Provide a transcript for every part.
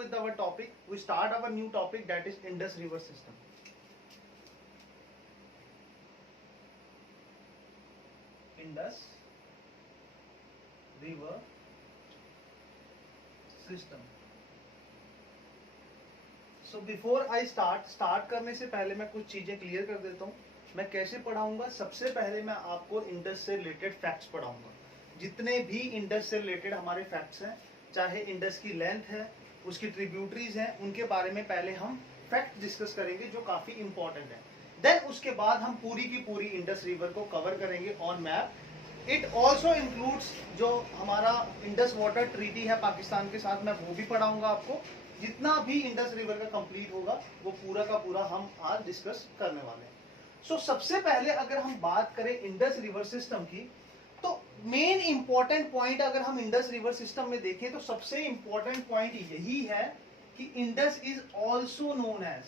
with our topic. We start our new topic, that is Indus River system. Indus River system. So before I start करने से पहले मैं कुछ चीजें clear कर देता हूँ. मैं कैसे पढ़ाऊंगा? सबसे पहले मैं आपको इंडस से रिलेटेड फैक्ट्स पढ़ाऊंगा. जितने भी इंडस से रिलेटेड हमारे फैक्ट्स हैं, चाहे इंडस की लेंथ है, उसकी ट्रिब्यूटरीज हैं, उनके बारे में पहले हम फैक्ट डिस्कस करेंगे जो काफी इंपॉर्टेंट है. देन उसके बाद हम पूरी की पूरी इंडस रिवर को कवर करेंगे on map. It also includes जो हमारा इंडस वाटर ट्रीटी है पाकिस्तान के साथ, मैं वो भी पढ़ाऊंगा आपको. जितना भी इंडस रिवर का कंप्लीट होगा वो पूरा का पूरा हम आज डिस्कस करने वाले हैं. सो सबसे पहले अगर हम बात करें इंडस रिवर सिस्टम की, तो मेन इंपॉर्टेंट पॉइंट अगर हम इंडस रिवर सिस्टम में देखें तो सबसे इंपॉर्टेंट पॉइंट यही है कि Indus is also known as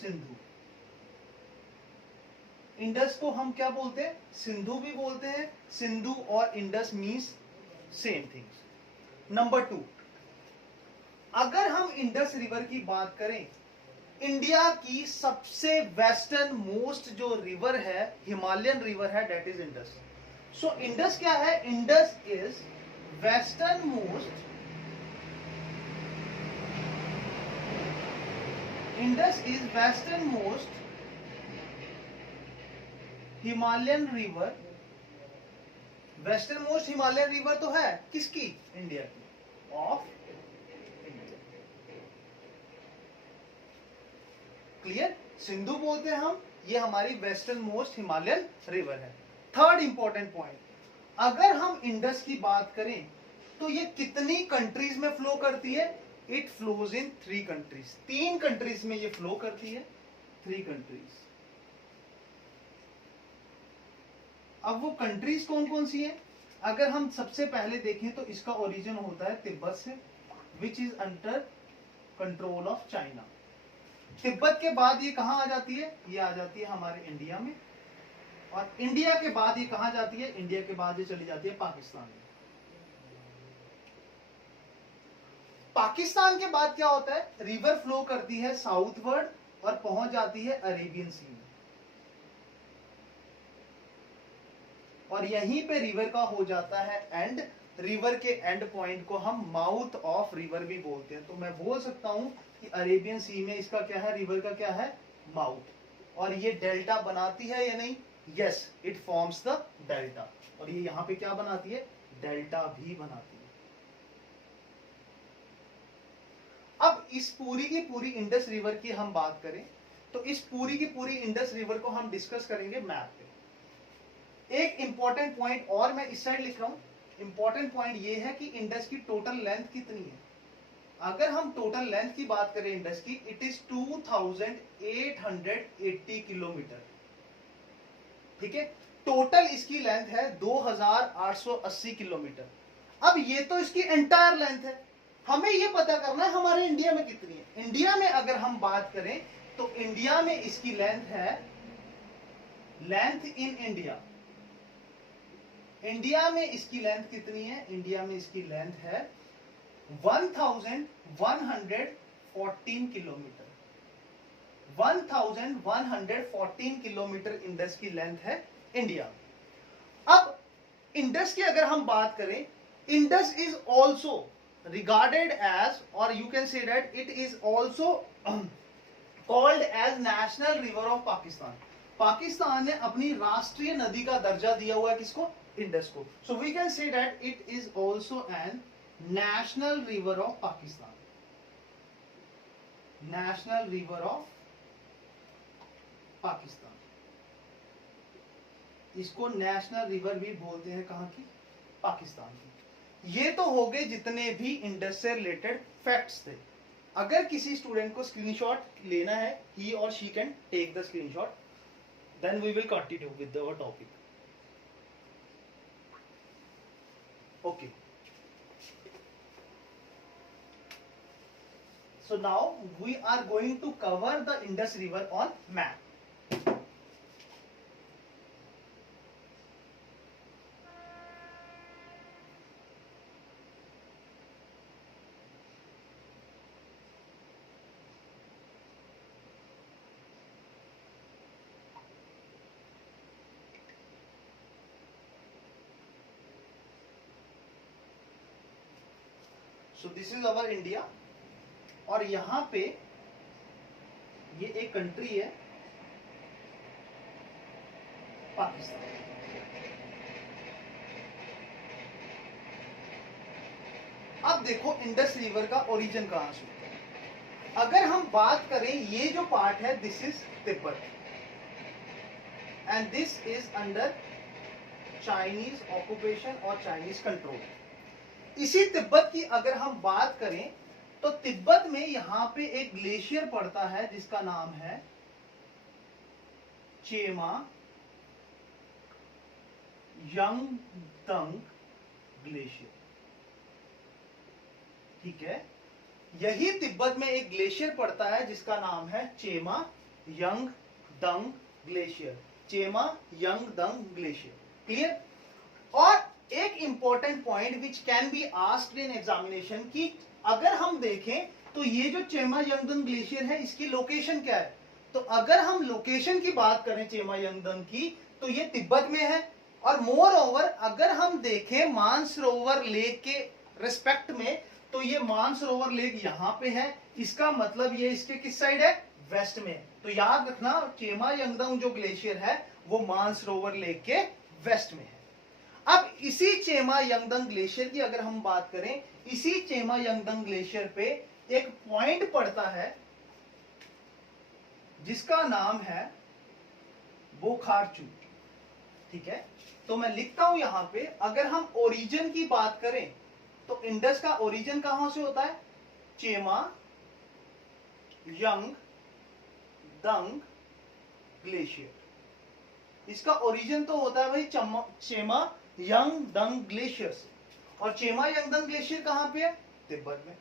Sindhu. Indus को हम क्या बोलते हैं? सिंधु भी बोलते हैं. सिंधु और Indus means same things. Number 2, अगर हम इंडस रिवर की बात करें, इंडिया की सबसे वेस्टर्न मोस्ट जो रिवर है, हिमालयन रिवर है, that is Indus. So Indus क्या है? Indus is western most, Indus is western most Himalayan river. Western most Himalayan river तो है किसकी? इंडिया की, ऑफ इंडिया. क्लियर? सिंधु बोलते हैं हम, ये हमारी वेस्टर्न मोस्ट हिमालयन रिवर है. थर्ड इंपॉर्टेंट पॉइंट, अगर हम इंडस की बात करें तो ये कितनी कंट्रीज में फ्लो करती है? It flows in 3 countries. 3 countries में ये फ्लो करती है. 3 कंट्रीज. अब वो कंट्रीज कौन कौन सी है? अगर हम सबसे पहले देखें तो इसका ओरिजिन होता है तिब्बत से, which is under control of China. Tibet के बाद ये कहां आ जाती है? ये आ जाती है हमारे इंडिया में. और इंडिया के बाद ये कहां जाती है? इंडिया के बाद ये चली जाती है पाकिस्तान में. पाकिस्तान के बाद क्या होता है? रिवर फ्लो करती है साउथवर्ड और पहुंच जाती है अरेबियन सी में. और यहीं पे रिवर का हो जाता है एंड. रिवर के एंड पॉइंट को हम माउथ ऑफ रिवर भी बोलते हैं. तो मैं बोल सकता हूं कि अरेबियन सी में इसका क्या है? रिवर का क्या है? माउथ. और ये डेल्टा बनाती है या नहीं? Yes, it forms the delta. और ये यहां पे क्या बनाती है? डेल्टा भी बनाती है. अब इस पूरी की पूरी इंडस रिवर की हम बात करें तो इस पूरी की पूरी इंडस रिवर को हम डिस्कस करेंगे मैप पे. एक इंपॉर्टेंट पॉइंट और मैं इस साइड लिख रहा हूं. इंपॉर्टेंट पॉइंट ये है कि इंडस की टोटल लेंथ कितनी है. अगर हम टोटल लेंथ की बात करें इंडस की, इट इज 2880 किलोमीटर. ठीक है, टोटल इसकी लेंथ है 2880 किलोमीटर. अब ये तो इसकी एंटायर लेंथ है. हमें ये पता करना है हमारे इंडिया में कितनी है. इंडिया में अगर हम बात करें तो इंडिया में इसकी लेंथ है, लेंथ इन इंडिया, इंडिया में इसकी लेंथ कितनी है? इंडिया में इसकी लेंथ है 1114 किलोमीटर. 1114 किलोमीटर इंडस की लेंथ है इंडिया. अब इंडस की अगर हम बात करें, Indus is also regarded as, or you can say that it is also called as national river of Pakistan. Pakistan ने अपनी राष्ट्रीय नदी का दर्जा दिया हुआ है किसको? इंडस को. So we can say that it is also an national river of Pakistan. National river of Pakistan. इसको नेशनल रिवर भी बोलते हैं. कहां की? पाकिस्तान की. ये तो हो गए जितने भी इंडस से रिलेटेड फैक्ट्स थे. अगर किसी स्टूडेंट को स्क्रीनशॉट लेना है, ही और she can take the screenshot, then we will continue with our topic. Okay, so now we are going to cover the Indus river on map. So this is our India, और यहां पे ये एक country है पाकिस्तान। अब देखो Indus river का origin कहां से होता है। अगर हम बात करें, ये जो पार्ट है this is Tibet, and this is under Chinese occupation और चाइनीज कंट्रोल। इसी तिब्बत की अगर हम बात करें तो तिब्बत में यहां पे एक ग्लेशियर पड़ता है जिसका नाम है चेमा यंगदंग ग्लेशियर। ठीक है, यही तिब्बत में एक ग्लेशियर पड़ता है जिसका नाम है Chema Yungdung glacier. Chema Yungdung glacier, clear. और एक important point which can be asked in examination की अगर हम देखें तो ये जो चेमा यंगदंग ग्लेशियर है इसकी लोकेशन क्या है। तो अगर हम लोकेशन की बात करें चेमा यंगदंग की तो ये तिब्बत में है, और मोर ओवर अगर हम देखें मानसरोवर लेक के रिस्पेक्ट में तो ये मानसरोवर लेक यहां पे है, इसका मतलब ये इसके किस साइड है, वेस्ट में। तो याद रखना चेमा यंगदंग जो ग्लेशियर है वो मानसरोवर लेक के वेस्ट में है। अब इसी चेमा यंगदंग ग्लेशियर की अगर हम बात करें, इसी चेमा यंगदंग ग्लेशियर पे एक पॉइंट पड़ता है जिसका नाम है बोखारचू। ठीक है, तो मैं लिखता हूं यहां पे, अगर हम ओरिजिन की बात करें तो इंडस का ओरिजिन कहां से होता है, चेमा यंगदंग ग्लेशियर। इसका ओरिजिन तो होता है भाई चेमा यंगदंग ग्लेशियर से, और चेमा यंगदंग ग्लेशियर कहां पे है, तिब्बत में।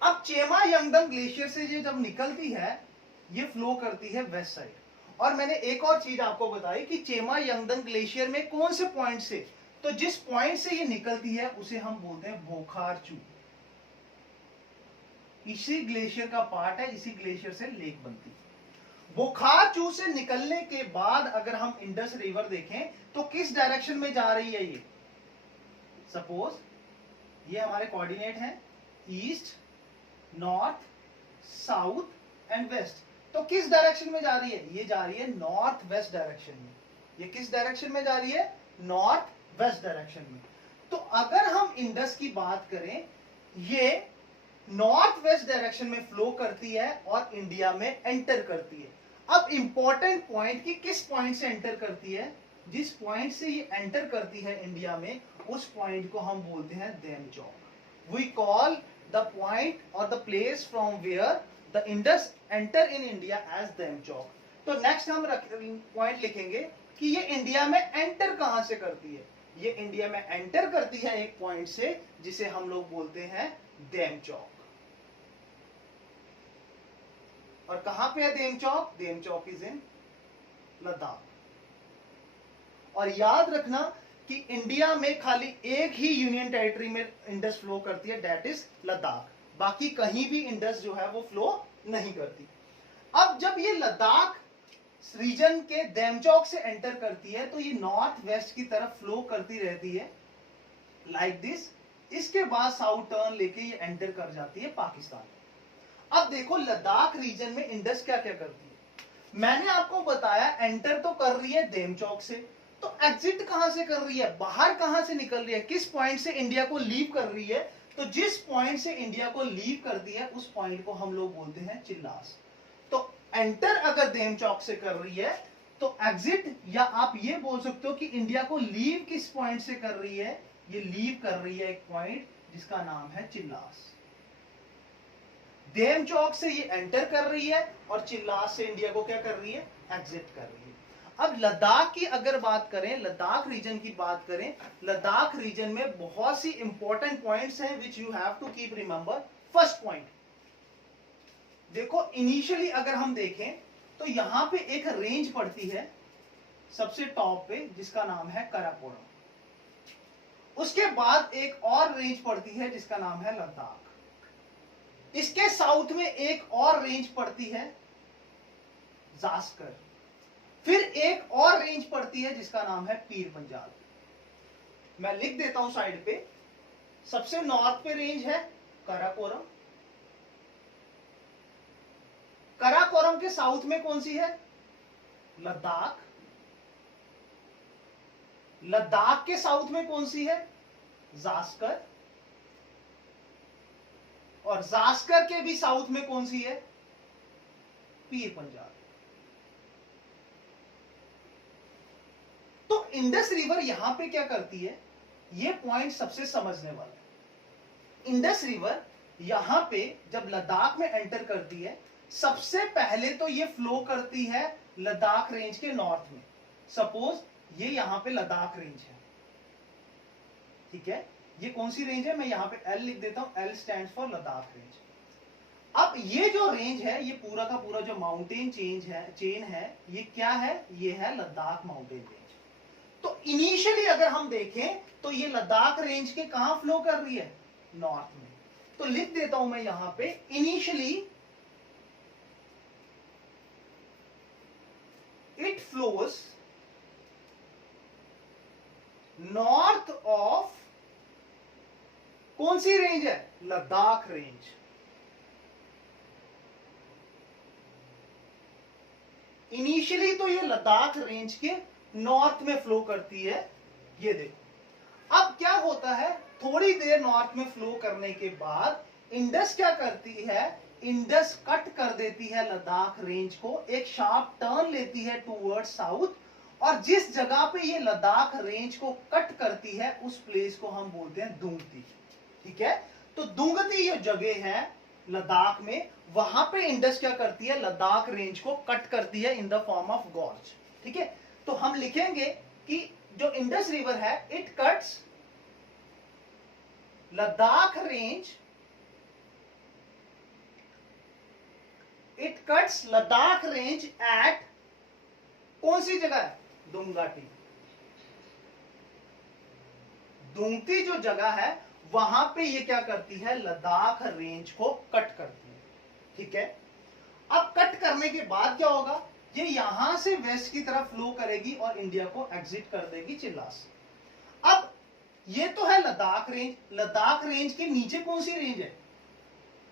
अब चेमा यंगदंग ग्लेशियर से ये जब निकलती है ये फ्लो करती है वेस्ट साइड। और मैंने एक और चीज आपको बताई कि चेमा यंगदंग ग्लेशियर में कौन से पॉइंट से, तो जिस पॉइंट से ये निकलती है उसे हम बोलते हैं बोखारचू। इसी ग्लेशियर का पार्ट है, इसी ग्लेशियर से लेक बनती है। बोखारचू से निकलने के बाद अगर हम इंडस रिवर देखें तो किस डायरेक्शन में जा रही है ये, सपोज ये हमारे कोऑर्डिनेट हैं east, north, south and west. तो किस डायरेक्शन में जा रही है, ये जा रही है नॉर्थ वेस्ट डायरेक्शन में। ये किस डायरेक्शन में जा रही है, नॉर्थ वेस्ट डायरेक्शन में। तो अगर हम इंडस की बात करें, ये नॉर्थ वेस्ट डायरेक्शन में फ्लो करती है और इंडिया में एंटर करती है। अब इंपॉर्टेंट पॉइंट कि किस पॉइंट से एंटर करती है, जिस पॉइंट से ये एंटर करती है इंडिया में उस पॉइंट को हम बोलते हैं Demchok. We call the point और the place from where the Indus enter in India as Demchok. तो नेक्स्ट हम पॉइंट लिखेंगे कि ये इंडिया में एंटर कहां से करती है। ये इंडिया में एंटर करती है एक पॉइंट से जिसे हम लोग बोलते हैं देमचौक। और कहां पे है देमचौक, देमचौक इज इन लद्दाख। और याद रखना कि इंडिया में खाली एक ही यूनियन टेरिटरी में इंडस फ्लो करती है, दैट इज लद्दाख। बाकी कहीं भी इंडस जो है वो फ्लो नहीं करती। अब जब ये लद्दाख रीजन के देमचौक से एंटर करती है तो ये नॉर्थ वेस्ट की तरफ फ्लो करती रहती है लाइक दिस। इसके बाद साउथ टर्न लेके ये एंटर कर जाती है पाकिस्तान। अब देखो लद्दाख रीजन में इंडस क्या क्या करती है। मैंने आपको बताया एंटर तो कर रही है देमचौक से, तो एग्जिट कहां से कर रही है, बाहर कहां से निकल रही है, किस पॉइंट से इंडिया को लीव कर रही है। तो जिस पॉइंट से इंडिया को लीव करती है उस पॉइंट को हम लोग बोलते हैं चिल्लास। तो एंटर अगर देमचौक से कर रही है तो एग्जिट, या आप ये बोल सकते हो कि इंडिया को लीव किस पॉइंट से कर रही है, ये लीव कर रही है एक पॉइंट जिसका नाम है चिल्लास। देमचौक से ये एंटर कर रही है और चिल्लास से इंडिया को क्या कर रही है, एग्जिट कर रही है। अब लद्दाख की अगर बात करें, लद्दाख रीजन की बात करें, लद्दाख रीजन में बहुत सी इंपॉर्टेंट पॉइंट्स हैं which you have to keep remember. First point देखो, इनिशियली अगर हम देखें तो यहां पे एक रेंज पड़ती है सबसे टॉप पे जिसका नाम है काराकोरम। उसके बाद एक और रेंज पड़ती है जिसका नाम है लद्दाख। इसके साउथ में एक और रेंज पड़ती है जास्कर। फिर एक और रेंज पड़ती है जिसका नाम है पीर पंजाल। मैं लिख देता हूं साइड पे, सबसे नॉर्थ पे रेंज है काराकोरम, काराकोरम के साउथ में कौन सी है? लद्दाख, लद्दाख के साउथ में कौन सी है? जास्कर, और जास्कर के भी साउथ में कौन सी है? पीर पंजाल। तो इंडस रिवर यहां पे क्या करती है, ये पॉइंट सबसे समझने वाला है। इंडस रिवर यहां पे जब लद्दाख में एंटर करती है, सबसे पहले तो ये फ्लो करती है लद्दाख रेंज के नॉर्थ में। सपोज ये यहां पे लद्दाख रेंज है, ठीक है, ये कौन सी रेंज है? मैं यहां पे एल लिख देता हूं, L stands for Ladakh range. अब ये जो रेंज है, ये पूरा का पूरा जो माउंटेन चेन है, ये क्या है? ये है लद्दाख माउंटेन रेंज। तो इनिशियली अगर हम देखें तो ये लद्दाख रेंज के कहां फ्लो कर रही है? नॉर्थ में। तो लिख देता हूं मैं यहां पे initially it flows north of कौन सी रेंज है? लद्दाख रेंज। इनिशियली तो ये लद्दाख रेंज के नॉर्थ में फ्लो करती है, ये देखो। अब क्या होता है, थोड़ी देर नॉर्थ में फ्लो करने के बाद इंडस क्या करती है? इंडस कट कर देती है लद्दाख रेंज को, एक शार्प टर्न लेती है टूवर्ड साउथ, और जिस जगह पे ये लद्दाख रेंज को कट करती है उस प्लेस को हम बोलते हैं दुंगती, ठीक है। तो दुंगती जो जगह है लद्दाख में, वहां पे इंडस क्या करती है? लद्दाख रेंज को कट करती है in the form of gorge, ठीक है। तो हम लिखेंगे कि जो इंडस रिवर है, it cuts Ladakh range, it cuts Ladakh range at कौन सी जगह है? दुंगाटी। दुंगती जो जगह है वहां पे ये क्या करती है? लद्दाख रेंज को कट करती है, ठीक है। अब कट करने के बाद क्या होगा? ये यहां से वेस्ट की तरफ फ्लो करेगी और इंडिया को एग्जिट कर देगी चिल्लास। अब ये तो है लद्दाख रेंज, लद्दाख रेंज के नीचे कौन सी रेंज है?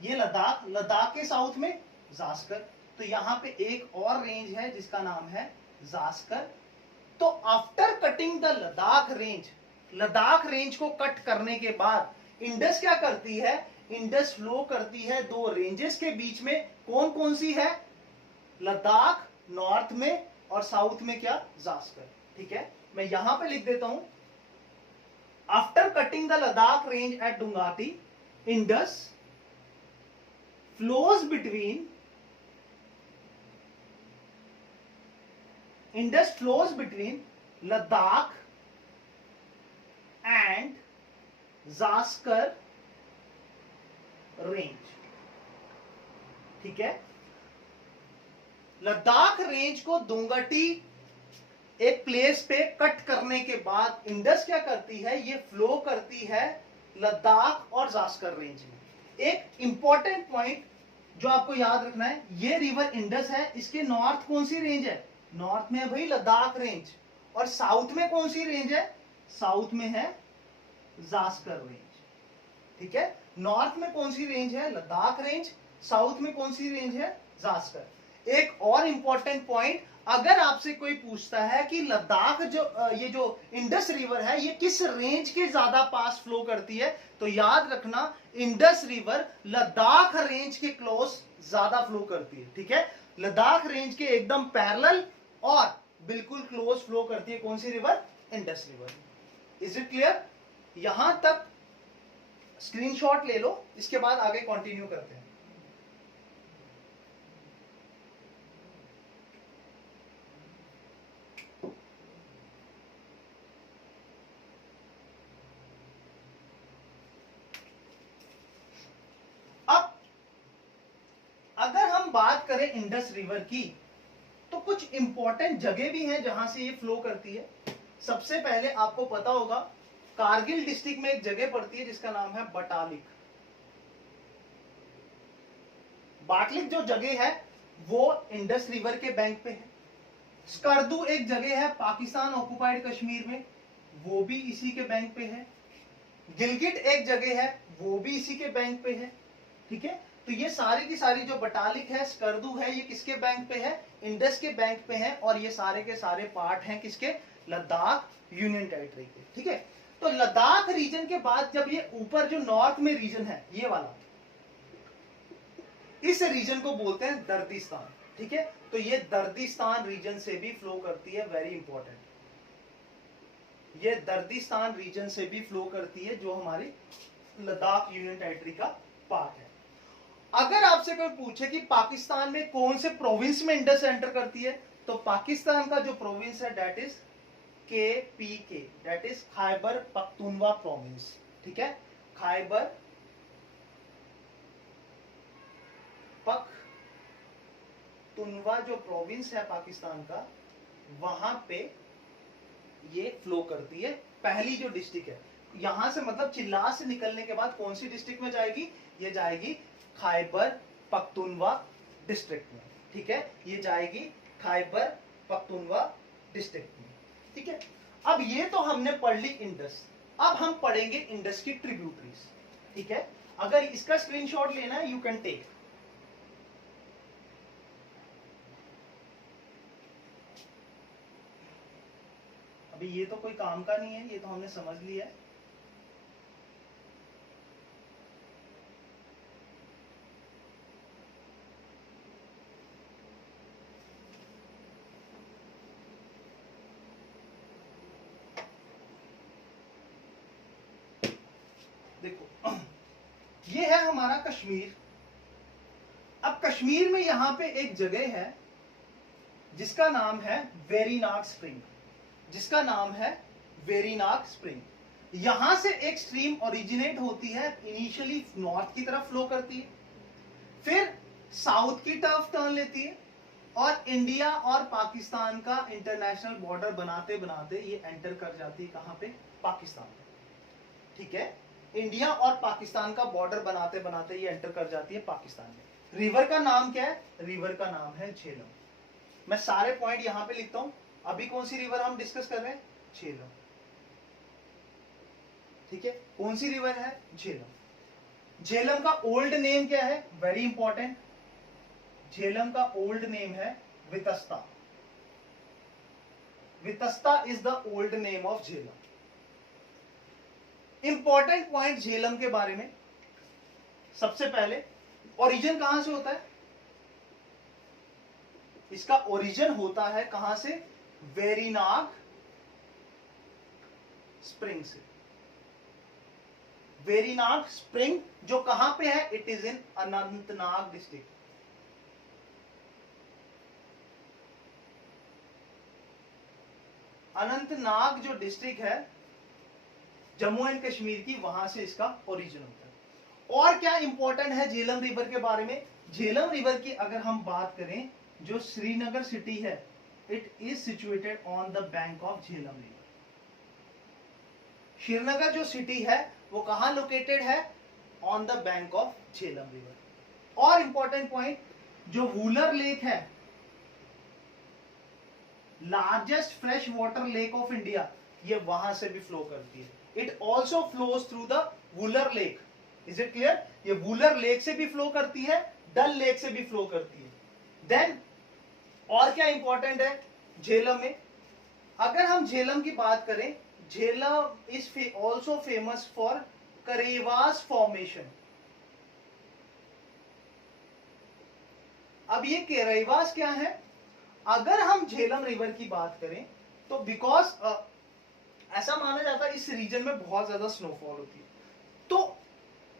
ये लद्दाख, लद्दाख के साउथ में जास्कर। तो यहां पे एक और रेंज है जिसका नाम है जास्कर। तो after cutting the Ladakh range, Ladakh range को कट करने के बाद इंडस क्या करती है? इंडस फ्लो करती है दो रेंजेस के बीच में। कौन कौन सी है? लद्दाख नॉर्थ में और साउथ में क्या? जास्कर, ठीक है। मैं यहां पे लिख देता हूं, after cutting the Ladakh range at Dungti, Indus flows between Ladakh and Zaskar range, ठीक है। लद्दाख रेंज को दुंगटी एक प्लेस पे कट करने के बाद इंडस क्या करती है? ये फ्लो करती है लद्दाख और जास्कर रेंज में। एक इंपॉर्टेंट पॉइंट जो आपको याद रखना है, ये रिवर इंडस है, इसके नॉर्थ कौन सी रेंज है? नॉर्थ में है भाई लद्दाख रेंज, और साउथ में कौन सी रेंज है? साउथ में है जास्कर रेंज, ठीक है। नॉर्थ में कौन सी रेंज है? लद्दाख रेंज। साउथ में कौन सी रेंज है? जास्कर। एक और इंपॉर्टेंट पॉइंट, अगर आपसे कोई पूछता है कि लद्दाख ये जो इंडस रिवर है, ये किस रेंज के ज्यादा पास फ्लो करती है, तो याद रखना इंडस रिवर लद्दाख रेंज के क्लोज ज्यादा फ्लो करती है, ठीक है। लद्दाख रेंज के एकदम पैरेलल और बिल्कुल क्लोज फ्लो करती है कौन सी river? Indus river. Is it clear? यहां तक स्क्रीनशॉट ले लो, इसके बाद आगे कंटिन्यू करते हैं। अब अगर हम बात करें इंडस रिवर की, तो कुछ इंपॉर्टेंट जगह भी हैं जहां से ये फ्लो करती है। सबसे पहले आपको पता होगा, कारगिल डिस्ट्रिक्ट में एक जगह पड़ती है जिसका नाम है बटालिक। बाटलिक जो जगह है वो इंडस रिवर के बैंक पे है। स्कर्दू एक जगह है पाकिस्तान ऑक्युपाइड कश्मीर में, वो भी इसी के बैंक पे है। गिलगिट एक जगह है, वो भी इसी के बैंक पे है, ठीक है। तो ये सारी की सारी जो बटालिक है, स्कर्दू है, ये किसके बैंक पे है, इंडस के बैंक पे है, और ये सारे के सारे पार्ट हैं किसके, लद्दाख यूनियन टेरिटरी के, ठीक है। तो लद्दाख रीजन के बाद जब ये ऊपर जो नॉर्थ में रीजन है, ये वाला, इस रीजन को बोलते हैं दर्दिस्तान, ठीक है। तो ये दर्दिस्तान रीजन से भी फ्लो करती है, वेरी इंपॉर्टेंट, ये दर्दिस्तान रीजन से भी फ्लो करती है, जो हमारी लद्दाख यूनियन टेरिटरी का पार्ट है। अगर आपसे कोई पूछे कि पाकिस्तान में कौन से प्रोविंस में इंडस एंटर करती है, तो पाकिस्तान का जो प्रोविंस है that is KPK, that is Khyber Pakhtunkhwa province, ठीक है। खैबर पख्तूनवा जो प्रोविंस है पाकिस्तान का, वहां पे ये फ्लो करती है। पहली जो डिस्ट्रिक्ट है, यहां से मतलब चिल्लास से निकलने के बाद कौन सी डिस्ट्रिक्ट में जाएगी, ये जाएगी खैबर पख्तूनवा डिस्ट्रिक्ट में, ठीक है। ये जाएगी खैबर पख्तूनवा डिस्ट्रिक्ट में, ठीक है। अब ये तो हमने पढ़ ली इंडस, अब हम पढ़ेंगे इंडस की ट्रिब्यूटरीज, ठीक है। अगर इसका स्क्रीनशॉट लेना है, यू कैन टेक। अभी ये तो कोई काम का नहीं है, ये तो हमने समझ लिया है। देखो, ये है हमारा कश्मीर। अब कश्मीर में यहां पे एक जगह है जिसका नाम है वेरीनाग स्प्रिंग, जिसका नाम है वेरीनाग स्प्रिंग। यहां से एक स्ट्रीम ओरिजिनेट होती है, इनिशियली नॉर्थ की तरफ फ्लो करती है, फिर साउथ की तरफ टर्न लेती है, और इंडिया और पाकिस्तान का इंटरनेशनल बॉर्डर बनाते बनाते ये एंटर कर जाती है कहां पे, पाकिस्तान में, ठीक है। इंडिया और पाकिस्तान का बॉर्डर बनाते बनाते ये एंटर कर जाती है पाकिस्तान में। रिवर का नाम क्या है, रिवर का नाम है झेलम। मैं सारे पॉइंट यहां पे लिखता हूं। अभी कौन सी रिवर हम डिस्कस कर रहे हैं, झेलम, ठीक है। कौन सी रिवर है, झेलम। झेलम का ओल्ड नेम क्या है, वेरी इंपॉर्टेंट, झेलम का ओल्ड नेम है Vitasta. Vitasta is the old name of Jhelum. Important point Jhelum के बारे में, सबसे पहले ओरिजिन कहां से होता है, इसका ओरिजिन होता है कहां से, वेरीनाग स्प्रिंग से। वेरीनाग स्प्रिंग जो कहां पे है, it is in Anantnag district. Anantnag जो डिस्ट्रिक्ट है जम्मू एंड कश्मीर की, वहां से इसका ओरिजिन होता है। और क्या इंपॉर्टेंट है झेलम रिवर के बारे में, झेलम रिवर की अगर हम बात करें, जो श्रीनगर सिटी है, it is situated on the bank of Jhelum river. Srinagar जो सिटी है वो कहां लोकेटेड है, on the bank of Jhelum river. और इंपॉर्टेंट पॉइंट, जो वूलर लेक है, largest fresh water lake of India, ये वहां से भी फ्लो करती है। It also flows through the Wular lake, is it clear. ये वूलर लेक से भी फ्लो करती है, डल लेक से भी फ्लो करती है। देन और क्या इंपॉर्टेंट है झेलम में, अगर हम झेलम की बात करें, Jhelum is also famous for Karewas formation. अब ये करेवास क्या है, अगर हम झेलम रिवर की बात करें तो बिकॉज ऐसा माना जाता है इस रीजन में बहुत ज्यादा स्नोफॉल होती है, तो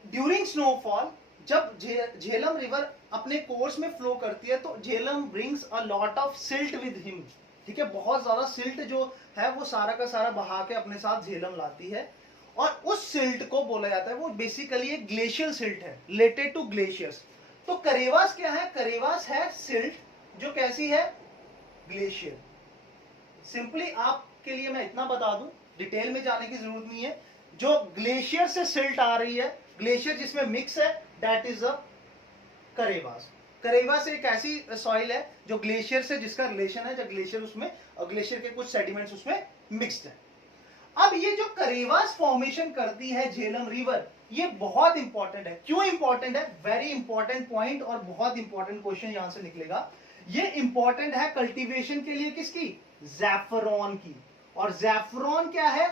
ड्यूरिंग स्नोफॉल जब झेलम रिवर अपने कोर्स में फ्लो करती है, तो Jhelum brings a lot of silt with him, ठीक है। बहुत ज्यादा सिल्ट जो है वो सारा का सारा बहा के अपने साथ झेलम लाती है, और उस सिल्ट को बोला जाता है, वो बेसिकली एक ग्लेशियल सिल्ट है, रिलेटेड टू ग्लेशियर्स। तो करेवास क्या है, करेवास है सिल्ट जो कैसी है, ग्लेशियर। सिंपली आपके लिए मैं इतना बता दूं, डिटेल में जाने की जरूरत नहीं है। जो ग्लेशियर से सिल्ट आ रही है, ग्लेशियर जिसमें मिक्स है, दैट इज अ करेवास। करेवास एक ऐसी सॉइल है जो ग्लेशियर से जिसका रिलेशन है, जब ग्लेशियर उसमें, और ग्लेशियर के कुछ सेडिमेंट्स उसमें मिक्स्ड है। अब ये जो करेवास फॉर्मेशन करती है झेलम रिवर, ये बहुत इंपॉर्टेंट है। क्यों इंपॉर्टेंट है? वेरी इंपॉर्टेंट पॉइंट और बहुत इंपॉर्टेंट क्वेश्चन यहां से निकलेगा। ये इंपॉर्टेंट है कल्टीवेशन के लिए, किसकी? जैफरॉन की। और जैफरॉन क्या है?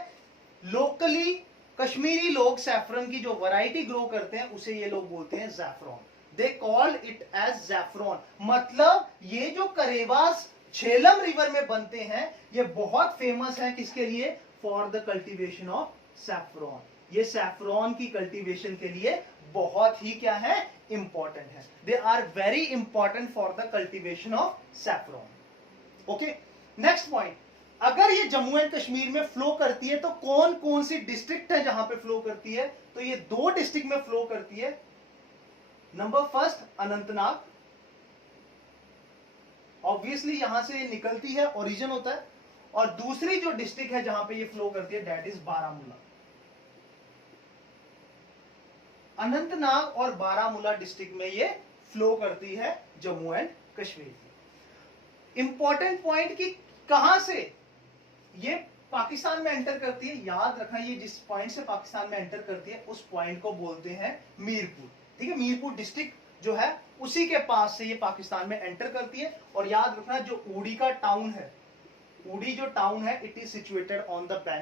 लोकली कश्मीरी लोग सैफरन की जो वैरायटी ग्रो करते हैं उसे ये लोग बोलते हैं saffron. They call it as saffron. मतलब ये जो करेवास झेलम रिवर में बनते हैं ये बहुत फेमस है किसके लिए? For the cultivation of saffron. ये सैफरॉन की कल्टीवेशन के लिए बहुत ही क्या है? इंपॉर्टेंट है। They are very important for the cultivation of saffron. Okay, next point, अगर ये जम्मू एंड कश्मीर में फ्लो करती है तो कौन कौन सी डिस्ट्रिक्ट है जहां पे फ्लो करती है? तो ये 2 डिस्ट्रिक्ट में फ्लो करती है। नंबर फर्स्ट अनंतनाग, ऑब्वियसली यहां से निकलती है, ओरिजिन होता है। और दूसरी जो डिस्ट्रिक्ट है जहां पे ये फ्लो करती है दैट इज बारामूला। अनंतनाग और बारामूला डिस्ट्रिक्ट में ये फ्लो करती है Jammu and Kashmir. Important point कि कहां से ये पाकिस्तान में एंटर करती है, याद रखना ये जिस पॉइंट से पाकिस्तान में एंटर करती है उस पॉइंट को बोलते हैं मीरपुर। ठीक है, मीरपुर डिस्ट्रिक्ट जो है उसी के पास से ये पाकिस्तान में एंटर करती है। और याद रखना जो उड़ी का टाउन है, उड़ी जो टाउन है, it is situated on the bank